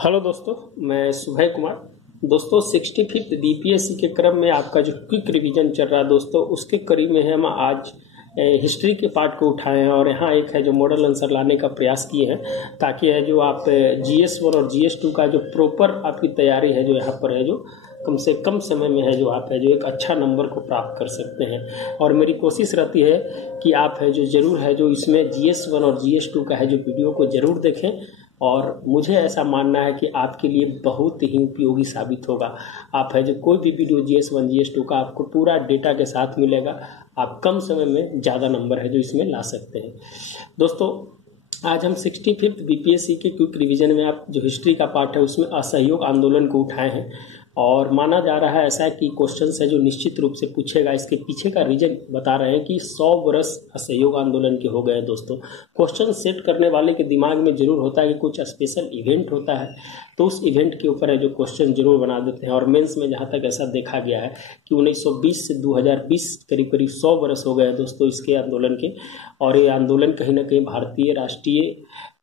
Hello दोस्तों, मैं सुभय कुमार। दोस्तों 65th बीपीएससी के क्रम में आपका जो क्विक रिवीजन चल रहा है दोस्तों, उसके करीब में हम आज हिस्ट्री के पार्ट को उठाए हैं और यहाँ एक है जो मॉडल आंसर लाने का प्रयास किए हैं, ताकि है जो आप GS1 और GS2 का जो प्रॉपर आपकी तैयारी है जो यहाँ पर है जो कम से कम समय में है जो आप है जो एक अच्छा नंबर को प्राप्त कर सकते हैं। और मेरी कोशिश रहती है कि आप है जो ज़रूर है जो इसमें GS1 और GS2 का है जो वीडियो को ज़रूर देखें, और मुझे ऐसा मानना है कि आपके लिए बहुत ही उपयोगी साबित होगा। आप है जो कोई भी वीडियो GS1 GS2 का आपको पूरा डेटा के साथ मिलेगा, आप कम समय में ज़्यादा नंबर है जो इसमें ला सकते हैं। दोस्तों आज हम 65th बीपीएससी के क्विक रिवीजन में आप जो हिस्ट्री का पार्ट है उसमें असहयोग आंदोलन को उठाए हैं, और माना जा रहा है ऐसा है कि क्वेश्चन है जो निश्चित रूप से पूछेगा। इसके पीछे का रीजन बता रहे हैं कि 100 वर्ष असहयोग आंदोलन के हो गए हैं। दोस्तों क्वेश्चन सेट करने वाले के दिमाग में जरूर होता है कि कुछ स्पेशल इवेंट होता है, तो उस इवेंट के ऊपर है जो क्वेश्चन जरूर बना देते हैं। और मेंस में जहाँ तक ऐसा देखा गया है कि 1920 से 2020 करीब करीब 100 वर्ष हो गए हैं दोस्तों इसके आंदोलन के। और ये आंदोलन कहीं ना कहीं भारतीय राष्ट्रीय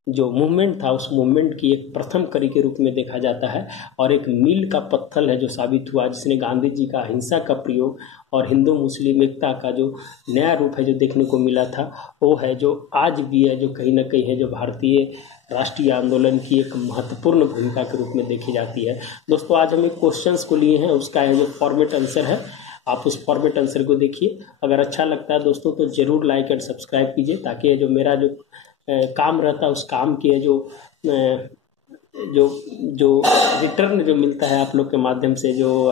जो मूवमेंट था उस मूवमेंट की एक प्रथम कड़ी के रूप में देखा जाता है, और एक मील का पत्थर है जो साबित हुआ, जिसने गांधी जी का अहिंसा का प्रयोग और हिंदू मुस्लिम एकता का जो नया रूप है जो देखने को मिला था, वो है जो आज भी है जो कहीं ना कहीं है जो भारतीय राष्ट्रीय आंदोलन की एक महत्वपूर्ण भूमिका के रूप में देखी जाती है। दोस्तों आज हम एक क्वेश्चंस को लिए हैं, उसका है जो फॉर्मेट आंसर है, आप उस फॉर्मेट आंसर को देखिए। अगर अच्छा लगता है दोस्तों तो ज़रूर लाइक एंड सब्सक्राइब कीजिए, ताकि जो मेरा जो काम रहता है उस काम के जो जो जो रिटर्न जो मिलता है आप लोग के माध्यम से, जो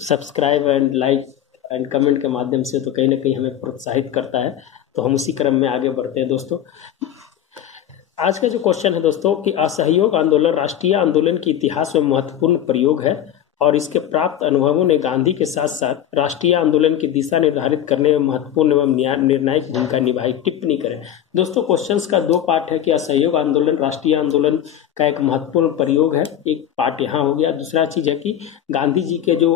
subscribe and like and comment के माध्यम से, तो कहीं ना कहीं हमें प्रोत्साहित करता है। तो हम उसी क्रम में आगे बढ़ते हैं। दोस्तों आज का जो क्वेश्चन है दोस्तों कि असहयोग आंदोलन राष्ट्रीय आंदोलन के इतिहास में महत्वपूर्ण प्रयोग है, और इसके प्राप्त अनुभवों ने गांधी के साथ साथ राष्ट्रीय आंदोलन की दिशा निर्धारित करने में महत्वपूर्ण एवं निर्णायक भूमिका निभाई। टिप्पणी करें। दोस्तों क्वेश्चंस का दो पार्ट है कि असहयोग आंदोलन राष्ट्रीय आंदोलन का एक महत्वपूर्ण प्रयोग है, एक पार्ट यहाँ हो गया। दूसरा चीज है कि गांधी जी के जो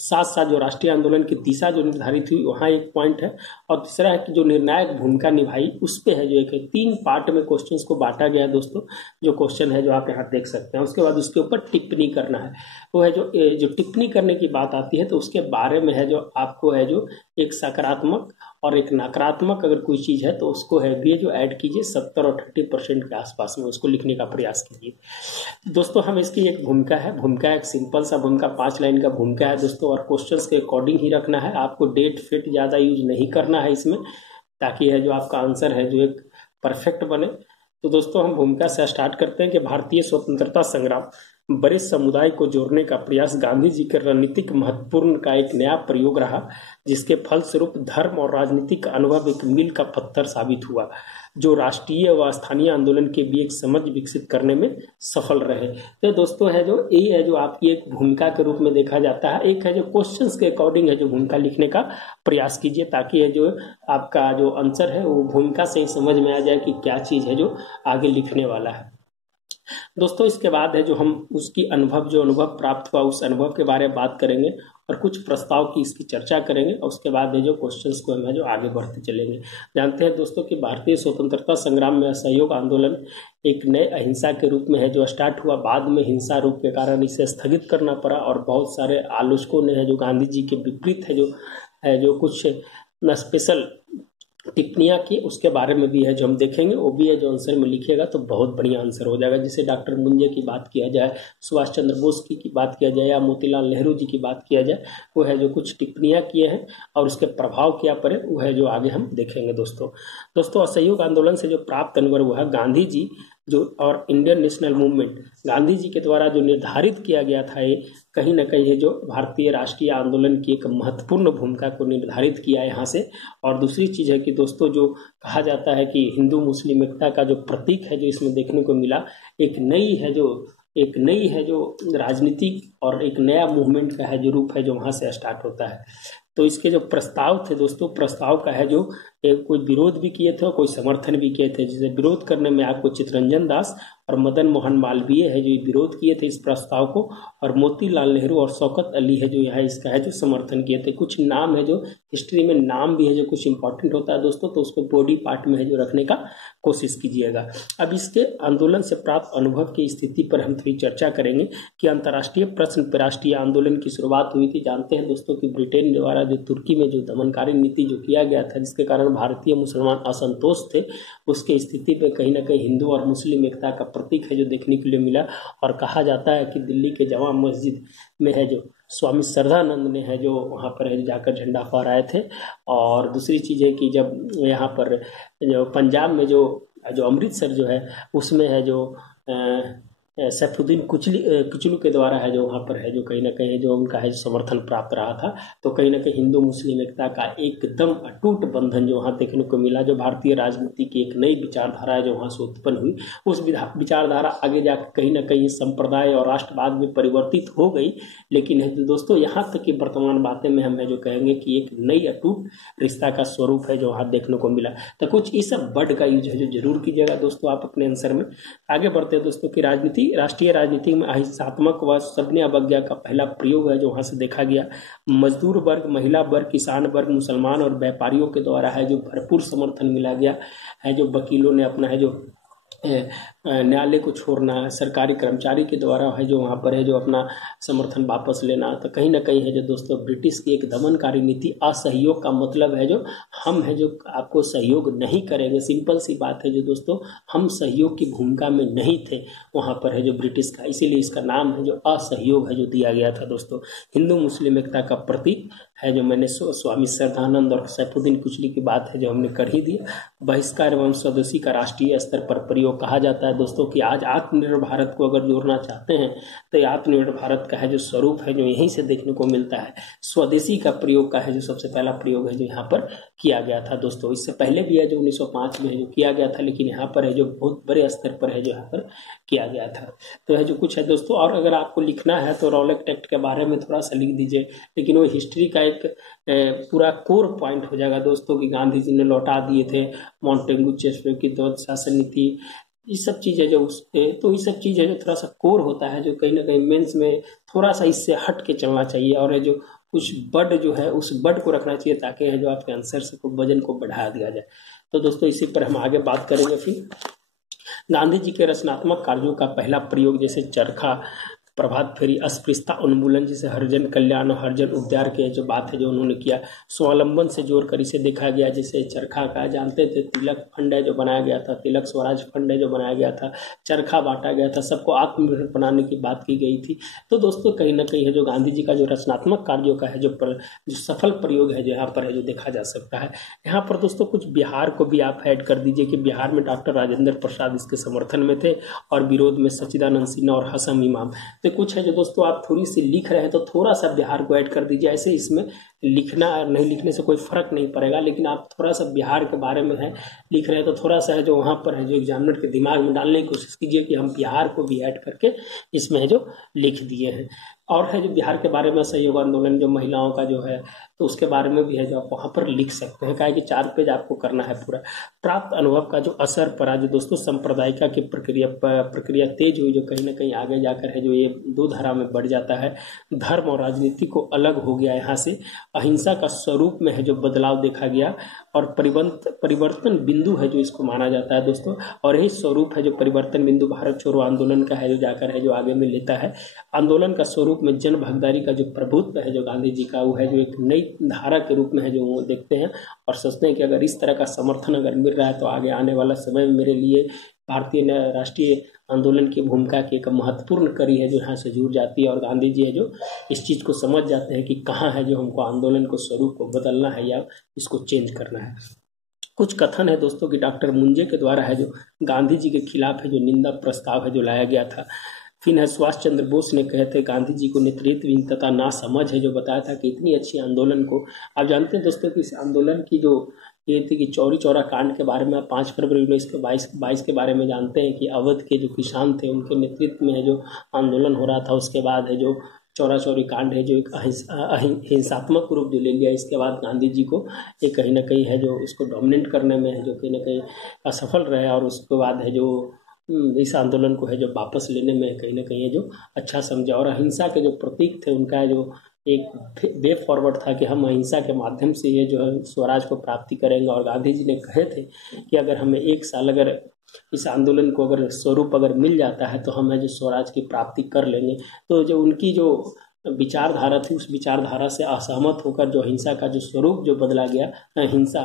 साथ साथ जो राष्ट्रीय आंदोलन की दिशा जो निर्धारित हुई वहाँ एक पॉइंट है, और तीसरा है कि जो निर्णायक भूमिका निभाई उस पे है जो एक है। तीन पार्ट में क्वेश्चंस को बांटा गया है दोस्तों। जो क्वेश्चन है जो आप यहाँ देख सकते हैं, उसके बाद उसके ऊपर टिप्पणी करना है। वो है जो टिप्पणी करने की बात आती है तो उसके बारे में है जो आपको है जो एक सकारात्मक और एक नकारात्मक अगर कोई चीज़ है तो उसको है ये जो ऐड कीजिए, 70 और 30% के आसपास में उसको लिखने का प्रयास कीजिए। दोस्तों हम इसकी एक भूमिका है, भूमिका एक सिंपल सा भूमिका 5 लाइन का भूमिका है दोस्तों, और क्वेश्चंस के अकॉर्डिंग ही रखना है। आपको डेट फिट ज़्यादा यूज नहीं करना है इसमें, ताकि है जो आपका आंसर है जो एक परफेक्ट बने। तो दोस्तों हम भूमिका से स्टार्ट करते हैं कि भारतीय स्वतंत्रता संग्राम बड़े समुदाय को जोड़ने का प्रयास गांधी जी के रणनीतिक महत्वपूर्ण का एक नया प्रयोग रहा, जिसके फलस्वरूप धर्म और राजनीतिक अनुभव एक मील का पत्थर साबित हुआ, जो राष्ट्रीय व स्थानीय आंदोलन के भी एक समझ विकसित करने में सफल रहे। तो दोस्तों है जो ये है जो आपकी एक भूमिका के रूप में देखा जाता है। एक है जो क्वेश्चंस के अकॉर्डिंग है जो भूमिका लिखने का प्रयास कीजिए, ताकि है जो आपका जो आंसर है वो भूमिका से ही समझ में आ जाए कि क्या चीज़ है जो आगे लिखने वाला है। दोस्तों इसके बाद है जो हम उसकी जो अनुभव प्राप्त हुआ उस अनुभव के बारे में बात करेंगे, और कुछ प्रस्ताव की इसकी चर्चा करेंगे, और उसके बाद है जो क्वेश्चंस को हम है जो आगे बढ़ते चलेंगे। जानते हैं दोस्तों कि भारतीय स्वतंत्रता संग्राम में असहयोग आंदोलन एक नए अहिंसा के रूप में है जो स्टार्ट हुआ। बाद में हिंसा रूप के कारण इसे स्थगित करना पड़ा, और बहुत सारे आलोचकों ने है जो गांधी जी के विपरीत है जो कुछ स्पेशल टिप्पणियां की, उसके बारे में भी है जो हम देखेंगे। वो भी है जो आंसर में लिखिएगा तो बहुत बढ़िया आंसर हो जाएगा। जैसे डॉक्टर मुंजे की बात किया जाए, सुभाष चंद्र बोस की बात किया जाए, या मोतीलाल नेहरू जी की बात किया जाए, वो है जो कुछ टिप्पणियां किए हैं और उसके प्रभाव क्या पड़े वो है जो आगे हम देखेंगे। दोस्तों असहयोग आंदोलन से जो प्राप्त अनुभव हुआ है, गांधी जी जो और Indian national movement Gandhi ji के द्वारा जो निर्धारित किया गया था, ये कहीं ना कहीं है जो भारतीय राष्ट्रीय आंदोलन की एक महत्वपूर्ण भूमिका को निर्धारित किया है यहाँ से। और दूसरी चीज़ है कि दोस्तों जो कहा जाता है कि हिंदू मुस्लिम एकता का जो प्रतीक है जो इसमें देखने को मिला, एक नई है जो राजनीतिक और एक नया मूवमेंट का है जो रूप है जो वहाँ से स्टार्ट होता है। तो इसके जो प्रस्ताव थे दोस्तों, प्रस्ताव का है जो कोई विरोध भी किए थे और कोई समर्थन भी किए थे। जिसे विरोध करने में आपको चित्तरंजन दास और मदन मोहन मालवीय है जो विरोध किए थे इस प्रस्ताव को, और मोतीलाल नेहरू और शौकत अली है जो यहाँ इसका है जो समर्थन किए थे। कुछ नाम है जो हिस्ट्री में नाम भी है जो कुछ इंपॉर्टेंट होता है दोस्तों, तो उसको बॉडी पार्ट में है जो रखने का कोशिश कीजिएगा। अब इसके आंदोलन से प्राप्त अनुभव की स्थिति पर हम थोड़ी चर्चा करेंगे कि अंतर्राष्ट्रीय प्रश्न राष्ट्रीय आंदोलन की शुरुआत हुई थी। जानते हैं दोस्तों कि ब्रिटेन द्वारा जो तुर्की में जो दमनकारी नीति जो किया गया था, जिसके कारण भारतीय मुसलमान असंतोष थे, उसके स्थिति पे कहीं ना कहीं हिंदू और मुस्लिम एकता का प्रतीक है जो देखने के लिए मिला। और कहा जाता है कि दिल्ली के जमा मस्जिद में है जो स्वामी श्रद्धानंद ने है जो वहाँ पर है जाकर झंडा फहराए थे। और दूसरी चीज़ है कि जब यहाँ पर जो पंजाब में जो अमृतसर जो है उसमें है जो सैफुद्दीन कुचलू के द्वारा है जो वहाँ पर है जो कहीं ना कहीं जो उनका है समर्थन प्राप्त रहा था। तो कहीं ना कहीं हिंदू मुस्लिम एकता का एकदम अटूट बंधन जो वहाँ देखने को मिला। जो भारतीय राजनीति की एक नई विचारधारा है जो वहाँ से उत्पन्न हुई, उस विचारधारा आगे जाकर कहीं ना कहीं संप्रदाय और राष्ट्रवाद में परिवर्तित हो गई। लेकिन दोस्तों यहाँ तक की वर्तमान बातें में हम जो कहेंगे कि एक नई अटूट रिश्ता का स्वरूप है जो वहाँ देखने को मिला। तो कुछ इस वर्ड का यूज है जो जरूर कीजिएगा दोस्तों आप अपने आंसर में। आगे बढ़ते हैं दोस्तों की राष्ट्रीय राजनीति में अहिंसात्मक व सविनय अवज्ञा का पहला प्रयोग है जो वहां से देखा गया। मजदूर वर्ग, महिला वर्ग, किसान वर्ग, मुसलमान और व्यापारियों के द्वारा है जो भरपूर समर्थन मिला गया है। जो वकीलों ने अपना है जो न्यायालय को छोड़ना, सरकारी कर्मचारी के द्वारा है जो वहाँ पर है जो अपना समर्थन वापस लेना, तो कहीं ना कहीं है जो दोस्तों ब्रिटिश की एक दमनकारी नीति। असहयोग का मतलब है जो हम है जो आपको सहयोग नहीं करेंगे, सिंपल सी बात है जो दोस्तों हम सहयोग की भूमिका में नहीं थे वहाँ पर है जो ब्रिटिश का, इसीलिए इसका नाम है जो असहयोग है जो दिया गया था दोस्तों। हिंदू मुस्लिम एकता का प्रतीक है जो मैंने स्वामी श्रद्धानंद और सैफुद्दीन कुचली की बात है जो हमने कर ही दी। बहिष्कार एवं स्वदेशी का राष्ट्रीय स्तर पर प्रयोग कहा जाता है दोस्तों कि आज आत्मनिर्भर भारत को अगर जोड़ना चाहते हैं तो आत्मनिर्भर भारत का है जो स्वरूप है जो यहीं से देखने को मिलता है। स्वदेशी का प्रयोग का है जो सबसे पहला प्रयोग है जो यहाँ पर किया गया था दोस्तों। इससे पहले भी है जो 1905 में है जो किया गया था, लेकिन यहाँ पर है जो बहुत बड़े स्तर पर है जो यहाँ पर किया गया था। तो है जो कुछ है दोस्तों। और अगर आपको लिखना है तो रॉलेट एक्ट के बारे में थोड़ा सा लिख दीजिए, लेकिन वो हिस्ट्री का एक पूरा कोर पॉइंट हो जाएगा दोस्तों कि गांधी जी ने लौटा दिए थे मॉन्टेगू चेस्टरफील्ड की द्वैध शासन नीति, ये सब चीज़ें जो तो ये सब चीज़ें जो थोड़ा सा कोर होता है जो कहीं ना कहीं मेंस में थोड़ा सा इससे हट के चलना चाहिए। और है जो कुछ बड जो है उस बड को रखना चाहिए ताकि है जो आपके आंसर से को वजन को बढ़ा दिया जाए। तो दोस्तों इसी पर हम आगे बात करेंगे। फिर गांधी जी के रचनात्मक कार्यों का पहला प्रयोग जैसे चरखा, प्रभात फेरी, अस्पृश्यता उन्मूलन, जिसे हरिजन कल्याण और हरिजन उद्धार के जो बात है जो उन्होंने किया, स्वावलंबन से जोड़कर इसे देखा गया। जैसे चरखा का जानते थे, तिलक फंड है जो बनाया गया था, तिलक स्वराज फंड है जो बनाया गया था, चरखा बांटा गया था, सबको आत्मनिर्भर बनाने की बात की गई थी। तो दोस्तों कहीं ना कहीं है जो गांधी जी का जो रचनात्मक कार्यों का है जो सफल प्रयोग है जो यहाँ पर है जो देखा जा सकता है। यहाँ पर दोस्तों कुछ बिहार को भी आप ऐड कर दीजिए कि बिहार में डॉक्टर राजेंद्र प्रसाद इसके समर्थन में थे और विरोध में सच्चिदानंद सिन्हा और हसन इमाम। तो कुछ है जो दोस्तों आप थोड़ी सी लिख रहे हैं तो थोड़ा सा बिहार को ऐड कर दीजिए। ऐसे इसमें लिखना नहीं लिखने से कोई फर्क नहीं पड़ेगा, लेकिन आप थोड़ा सा बिहार के बारे में है लिख रहे हैं तो थोड़ा सा है जो वहाँ पर है जो एग्जामिनर के दिमाग में डालने की कोशिश कीजिए कि हम बिहार को भी ऐड करके इसमें है जो लिख दिए हैं। और है जो बिहार के बारे में सहयोग आंदोलन जो महिलाओं का जो है तो उसके बारे में भी है जो आप वहाँ पर लिख सकते हैं, क्या कि 4 पेज आपको करना है पूरा। प्राप्त अनुभव का जो असर पड़ा जो दोस्तों सांप्रदायिकता की प्रक्रिया तेज हुई जो कहीं ना कहीं आगे जाकर है जो ये 2 धारा में बढ़ जाता है। धर्म और राजनीति को अलग हो गया यहाँ से, अहिंसा का स्वरूप में है जो बदलाव देखा गया और परिवर्तन बिंदु है जो इसको माना जाता है दोस्तों। और यही स्वरूप है जो परिवर्तन बिंदु भारत छोड़ो आंदोलन का है जो जाकर है जो आगे में लेता है। आंदोलन का स्वरूप में जन भागीदारी का जो प्रभुत्व है जो गांधी जी का वो है जो एक नई धारा के रूप में है जो वो देखते हैं और सोचते हैं कि अगर इस तरह का समर्थन अगर मिल रहा है तो आगे आने वाला समय मेरे लिए भारतीय राष्ट्रीय आंदोलन की भूमिका की एक महत्वपूर्ण कड़ी है जो यहाँ से जुड़ जाती है। और गांधी जी है जो इस चीज़ को समझ जाते हैं कि कहाँ है जो हमको आंदोलन को स्वरूप को बदलना है या इसको चेंज करना है। कुछ कथन है दोस्तों कि डॉक्टर मुंजे के द्वारा है जो गांधी जी के खिलाफ है जो निंदा प्रस्ताव है जो लाया गया था। फिर है सुभाष चंद्र बोस ने कहे थे गांधी जी को नेतृत्वहीन तथा ना समझ है जो बताया था कि इतनी अच्छी आंदोलन को आप जानते हैं दोस्तों कि इस आंदोलन की जो ये थी कि चौरी चौरा कांड के बारे में 5 फरवरी 1922 के बारे में जानते हैं कि अवध के जो किसान थे उनके नेतृत्व में है जो आंदोलन हो रहा था। उसके बाद है जो चौरा चौरी कांड है जो एक हिंसात्मक रूप जो ले लिया, इसके बाद गांधी जी को ये कहीं ना कहीं है जो उसको डोमिनेट करने में है जो कहीं ना कहीं असफल रहे, और उसके बाद है जो इस आंदोलन को है जो वापस लेने में कहीं ना कहीं है जो अच्छा समझा, और अहिंसा के जो प्रतीक थे उनका जो एक वे फॉरवर्ड था कि हम अहिंसा के माध्यम से ये जो है स्वराज को प्राप्ति करेंगे। और गांधी जी ने कहे थे कि अगर हमें 1 साल अगर इस आंदोलन को अगर स्वरूप अगर मिल जाता है तो हम है जो स्वराज की प्राप्ति कर लेंगे। तो जो उनकी जो विचारधारा थी, उस विचारधारा से असहमत होकर जो हिंसा का जो स्वरूप जो बदला गया, हिंसा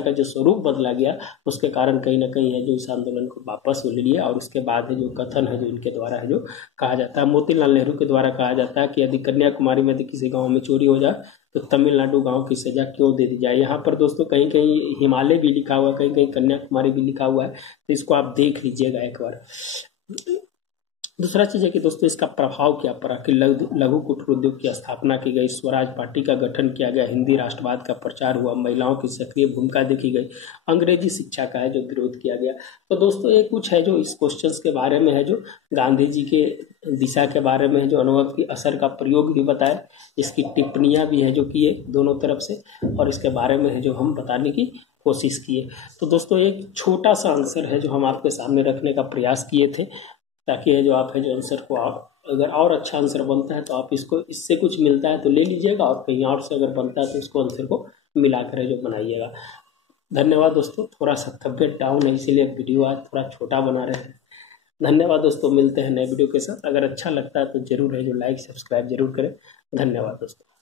का जो स्वरूप बदला गया, उसके कारण कहीं ना कहीं है जो इस आंदोलन को वापस ले लिया। और उसके बाद है जो कथन है जो इनके द्वारा है जो कहा जाता है, मोतीलाल नेहरू के द्वारा कहा जाता है कि यदि कन्याकुमारी में यदि किसी गाँव में चोरी हो जाए तो तमिलनाडु गांव की सजा क्यों दे दी जाए। यहाँ पर दोस्तों कहीं कहीं हिमालय भी लिखा हुआ है, कहीं कहीं कन्याकुमारी भी लिखा हुआ है, तो इसको आप देख लीजिएगा एक बार। दूसरा चीज़ है कि दोस्तों इसका प्रभाव क्या पड़ा कि लघु कुटीर उद्योग की स्थापना की गई, स्वराज पार्टी का गठन किया गया, हिंदी राष्ट्रवाद का प्रचार हुआ, महिलाओं की सक्रिय भूमिका देखी गई, अंग्रेजी शिक्षा का है जो विरोध किया गया। तो दोस्तों ये कुछ है जो इस क्वेश्चंस के बारे में है जो गांधी जी के दिशा के बारे में है जो अनुभव की असर का प्रयोग भी बताया, इसकी टिप्पणियां भी है जो किए दोनों तरफ से, और इसके बारे में है जो हम बताने की कोशिश किए। तो दोस्तों एक छोटा सा आंसर है जो हम आपके सामने रखने का प्रयास किए थे, ताकि है जो आप है जो आंसर को आप अगर और अच्छा आंसर बनता है तो आप इसको इससे कुछ मिलता है तो ले लीजिएगा, और कहीं और से अगर बनता है तो उसको आंसर को मिलाकर है जो बनाइएगा। धन्यवाद दोस्तों, थोड़ा सा तबियत डाउन है इसीलिए वीडियो आज थोड़ा छोटा बना रहे हैं। धन्यवाद दोस्तों, मिलते हैं नए वीडियो के साथ। अगर अच्छा लगता है तो जरूर है जो लाइक सब्सक्राइब जरूर करें। धन्यवाद दोस्तों।